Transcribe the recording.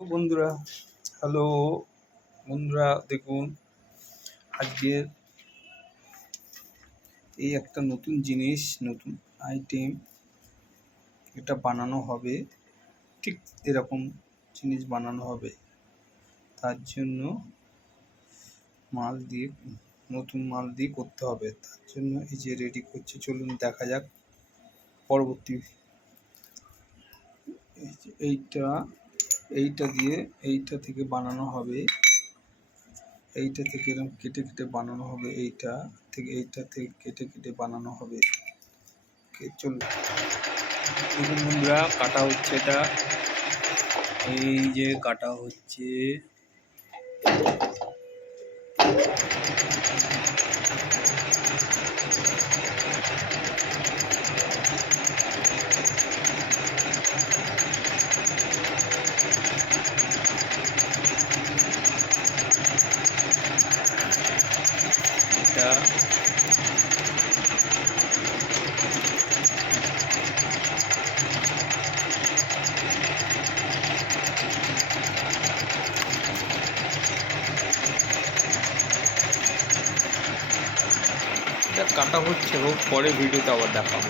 বন্ধুরা, হ্যালো বন্ধুরা, দেখুন আজকে এই একটা নতুন জিনিস, নতুন আইটেম এটা বানানো হবে। ঠিক এরকম জিনিস বানানো হবে, তার জন্য নতুন মাল দিয়ে করতে হবে। তার জন্য এই যে রেডি করছে, চলুন দেখা যাক। পরবর্তী এইটা দিয়ে এইটা থেকে বানানো হবে, এইটা থেকে এরকম কেটে কেটে বানানো হবে, এইটা থেকে কেটে কেটে বানানো হবে। চলুন দেখুন বন্ধুরা, কাটা হচ্ছে এটা, এই যে কাটা হচ্ছে। এটা কাটা হচ্ছে, হোক পরে ভিডিওতে আবার দেখাবো।